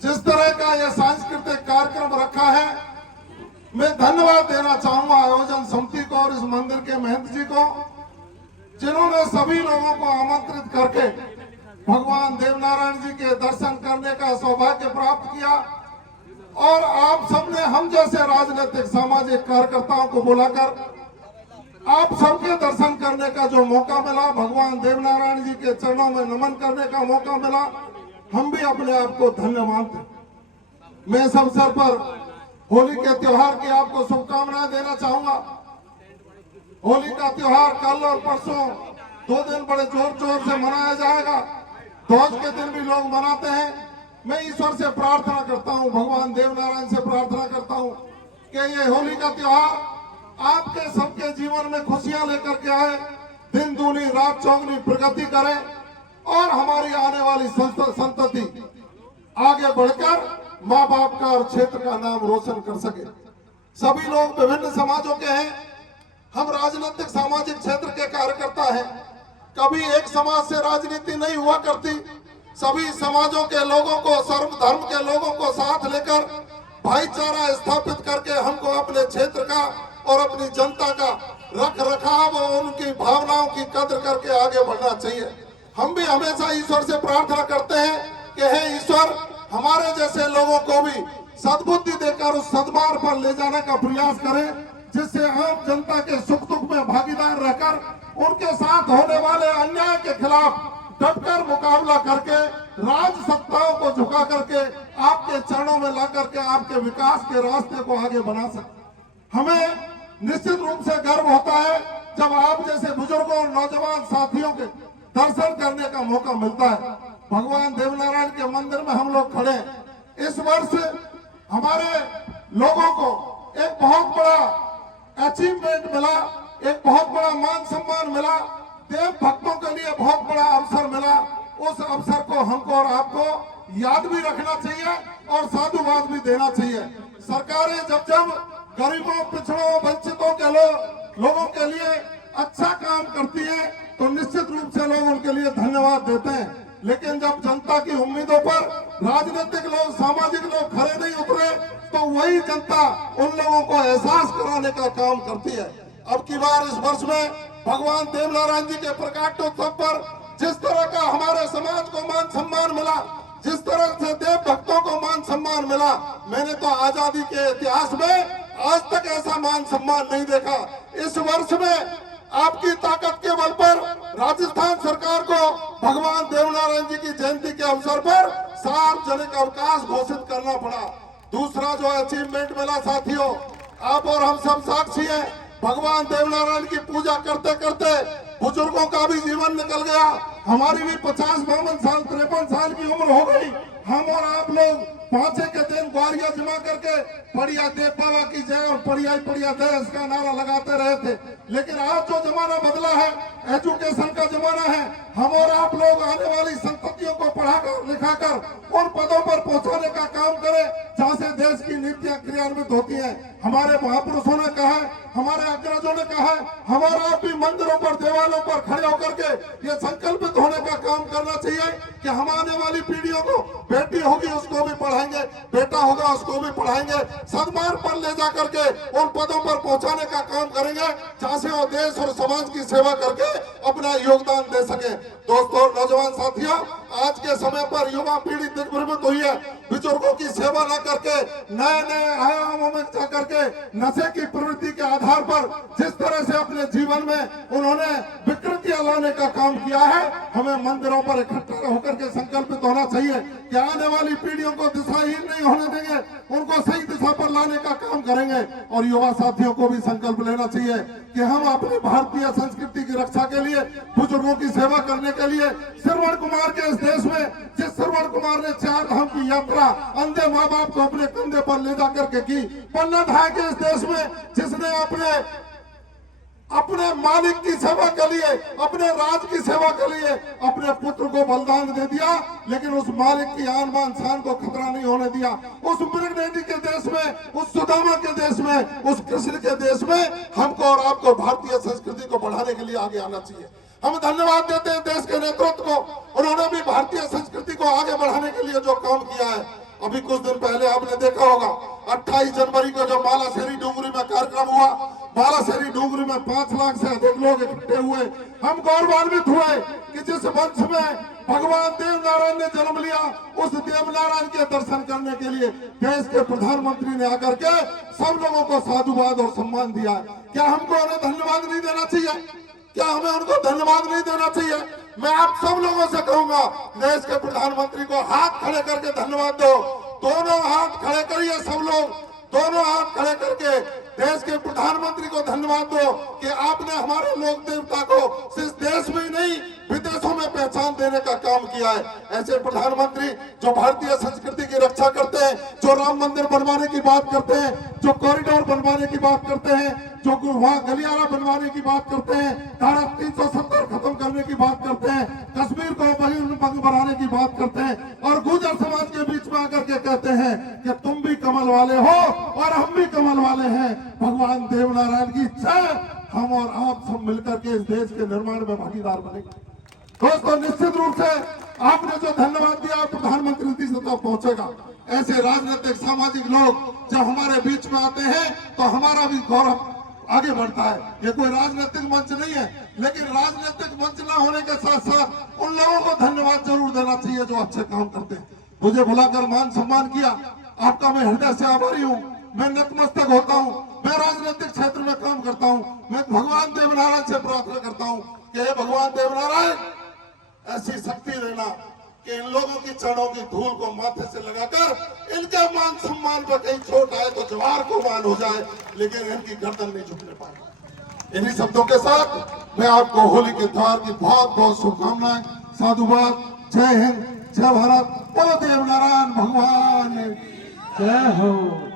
जिस तरह का यह सांस्कृतिक कार्यक्रम रखा है, मैं धन्यवाद देना चाहूंगा आयोजन समिति को और इस मंदिर के महंत जी को, जिन्होंने सभी लोगों को आमंत्रित करके भगवान देवनारायण जी के दर्शन करने का सौभाग्य प्राप्त किया। और आप सबने हम जैसे राजनीतिक सामाजिक कार्यकर्ताओं को बुलाकर आप सबके दर्शन करने का जो मौका मिला, भगवान देवनारायण जी के चरणों में नमन करने का मौका मिला, हम भी अपने आप को धन्य मानते। मैं इस अवसर पर होली के त्योहार की आपको शुभकामनाएं देना चाहूंगा। होली का त्योहार कल और परसों 2 दिन बड़े जोर शोर से मनाया जाएगा। ध्वज के दिन भी लोग मनाते हैं। मैं ईश्वर से प्रार्थना करता हूं, भगवान देवनारायण से प्रार्थना करता हूं कि ये होली का त्योहार आपके सबके जीवन में खुशियां लेकर के आए, दिन दूनी रात चौगुनी प्रगति करे और हमारी आने वाली संतति आगे बढ़कर माँ बाप का और क्षेत्र का नाम रोशन कर सके। सभी लोग विभिन्न समाजों के हैं, हम राजनीतिक सामाजिक क्षेत्र के कार्यकर्ता हैं। कभी एक समाज से राजनीति नहीं हुआ करती। सभी समाजों के लोगों को, सर्व धर्म के लोगों को साथ लेकर भाईचारा स्थापित करके हमको अपने क्षेत्र का और अपनी जनता का रख रखाव और उनकी भावनाओं की कद्र करके आगे बढ़ना चाहिए। हम भी हमेशा ईश्वर से प्रार्थना करते हैं कि हे ईश्वर, हमारे जैसे लोगों को भी सद्बुद्धि देकर उस सद्मार्ग पर ले जाने का प्रयास करें, जिससे आम जनता के सुख दुख में भागीदार रहकर उनके साथ होने वाले अन्याय के खिलाफ डटकर मुकाबला करके राज सत्ताओं को झुका करके आपके चरणों में ला करके आपके विकास के रास्ते को आगे बना सके। हमें निश्चित रूप से गर्व होता है जब आप जैसे बुजुर्गों और नौजवान साथियों के दर्शन करने का मौका मिलता है। भगवान देवनारायण के मंदिर में हम लोग खड़े हैं। इस वर्ष हमारे लोगों को एक बहुत बड़ा अचीवमेंट मिला, एक बहुत बड़ा मान सम्मान मिला, देव भक्तों के लिए बहुत बड़ा अवसर मिला। उस अवसर को हमको और आपको याद भी रखना चाहिए और साधुवाद भी देना चाहिए। सरकारें जब गरीबों, पिछड़ों, वंचितों के लोगों के लिए अच्छा काम करती है तो निश्चित रूप से लोग उनके लिए धन्यवाद देते हैं। लेकिन जब जनता की उम्मीदों पर राजनीतिक लोग, सामाजिक लोग खड़े नहीं उतरे तो वही जनता उन लोगों को एहसास कराने का काम करती है। अब की बार इस वर्ष में भगवान देवनारायण जी के प्रकाशोत्सव पर जिस तरह का हमारे समाज को मान सम्मान मिला, जिस तरह से देव भक्तों को मान सम्मान मिला, मैंने तो आजादी के इतिहास में आज तक ऐसा मान सम्मान नहीं देखा। इस वर्ष में आपकी ताकत के बल पर राजस्थान सरकार को भगवान देवनारायण जी की जयंती के अवसर पर सार्वजनिक अवकाश घोषित करना पड़ा। दूसरा जो अचीवमेंट मिला साथियों, आप और हम सब साक्षी हैं, भगवान देवनारायण की पूजा करते करते बुजुर्गों का भी जीवन निकल गया। हमारी भी 50, 52 साल, 53 साल की उम्र हो गई। हम और आप लोग पांचे के दिन ग्वारिया जमा करके पढ़िया देव बाबा की जय और पढ़िया जय इसका नारा लगाते रहे थे। लेकिन आज जो जमाना बदला है, एजुकेशन का जमाना है, हम और आप लोग आने वाली संततियों को पढ़ाकर लिखाकर उन पदों पर पहुंचाने का काम करें जहां से देश की नीतियां क्रियान्वित होती हैं। हमारे महापुरुषों ने कहा है, हमारे अग्रजों ने कहा है, हमारा आप भी मंदिरों पर, देवालों पर खड़े होकर के ये संकल्पित होने का काम करना चाहिए कि हम आने वाली पीढ़ियों को, बेटी होगी उसको भी पढ़ाएंगे, बेटा होगा उसको भी पढ़ाएंगे, सद्मार्ग पर ले जा करके उन पदों पर पहुंचाने का काम करेंगे जहां से वो देश और समाज की सेवा करके अपना योगदान दे सके। दोस्तों और नौजवान साथियों, आज के समय पर युवा पीढ़ी दिग्भ्रमित हुई है। बुजुर्गों की सेवा न करके नए नए आयामों में जा करके नशे की प्रवृत्ति के आधार पर जिस तरह से अपने जीवन में उन्होंने विकृतियां लाने का काम किया है, हमें मंदिरों पर इकट्ठा होकर के संकल्पित होना चाहिए कि आने वाली पीढ़ियों को दिशाहीन नहीं होने देंगे, उनको सही दिशा पर लाने का काम करेंगे। और युवा साथियों को भी संकल्प लेना चाहिए कि हम अपनी भारतीय संस्कृति की रक्षा के लिए, बुजुर्गों की सेवा करने के लिए, श्रवण कुमार के इस देश में जिस श्रवण कुमार ने 4 धाम की यात्रा अंधे माँ बाप को अपने कंधे पर ले जाकर के की, पन्ना धाय के इस देश में जिसने अपने मालिक की सेवा के लिए, अपने राज की सेवा के लिए अपने पुत्र को बलिदान दे दिया, लेकिन उस मालिक की आन बान शान को खतरा नहीं होने दिया। उस मृगनंदी के देश में, उस सुदामा के देश में, उस कृष्ण के देश में हमको और आपको भारतीय संस्कृति को बढ़ाने के लिए आगे आना चाहिए। हम धन्यवाद देते हैं देश के नेतृत्व को, उन्होंने भी भारतीय संस्कृति को आगे बढ़ाने के लिए जो काम किया है। अभी कुछ दिन पहले आपने देखा होगा 28 जनवरी को जो बालाशेरी डूंगरी में कार्यक्रम हुआ, बालाशेरी डूंगरी में 5 लाख से अधिक लोग इकट्ठे हुए। हम गौरवान्वित हुए कि जिस वंश में भगवान देव नारायण ने जन्म लिया, उस देव नारायण के दर्शन करने के लिए देश के प्रधानमंत्री ने आकर के सब लोगों को साधुवाद और सम्मान दिया। क्या हमको उन्हें धन्यवाद नहीं देना चाहिए? क्या हमें उनको धन्यवाद नहीं देना चाहिए? मैं आप सब लोगों से कहूंगा, देश के प्रधानमंत्री को हाथ खड़े करके धन्यवाद दो। दोनों हाथ खड़े करिए सब लोग, दोनों हाथ खड़े करके देश के प्रधानमंत्री को धन्यवाद दो कि आपने हमारे लोक देवता को सिर्फ देश में ही नहीं विदेशों में पहचान देने का काम किया है। ऐसे प्रधानमंत्री जो भारतीय संस्कृति की रक्षा करते हैं, जो राम मंदिर बनवाने की बात करते हैं, जो कॉरिडोर बनवाने की बात करते हैं, जो वहाँ गलियारा बनवाने की बात करते हैं, धारा 370 खत्म करने की बात करते हैं, कश्मीर को बंग बनाने की बात करते हैं, और गुर्जर समाज के बीच में आकर के कहते हैं कि तुम भी कमल वाले हो और हम भी कमल वाले हैं। भगवान देव नारायण की जय। हम और आप सब मिलकर के इस देश के निर्माण में भागीदार बनेंगे। दोस्तों, निश्चित रूप से आपने जो धन्यवाद दिया प्रधानमंत्री जी से तो पहुंचेगा। ऐसे राजनीतिक सामाजिक लोग जब हमारे बीच में आते हैं तो हमारा भी गौरव आगे बढ़ता है। ये कोई राजनीतिक मंच नहीं है, लेकिन राजनीतिक मंच न होने के साथ साथ उन लोगों को धन्यवाद जरूर देना चाहिए जो अच्छे काम करते हैं। मुझे बुलाकर मान सम्मान किया, आपका मैं हृदय से आभारी हूँ। मैं नतमस्तक होता हूँ। मैं राजनीतिक क्षेत्र में काम करता हूँ। मैं भगवान देव नारायण से प्रार्थना करता हूँ कि हे भगवान देव नारायण, ऐसी शक्ति देना कि इन लोगों की चरणों की धूल को माथे से लगाकर इनके मान सम्मान पर कहीं चोट आए तो जवार को मान हो जाए, लेकिन इनकी गर्दन नहीं झुकने पाए। इन्हीं शब्दों के साथ मैं आपको होली के त्योहार की बहुत बहुत शुभकामनाएं, साधुवाद। जय हिंद, जय भारत, बोलो देव नारायण भगवान जय हो।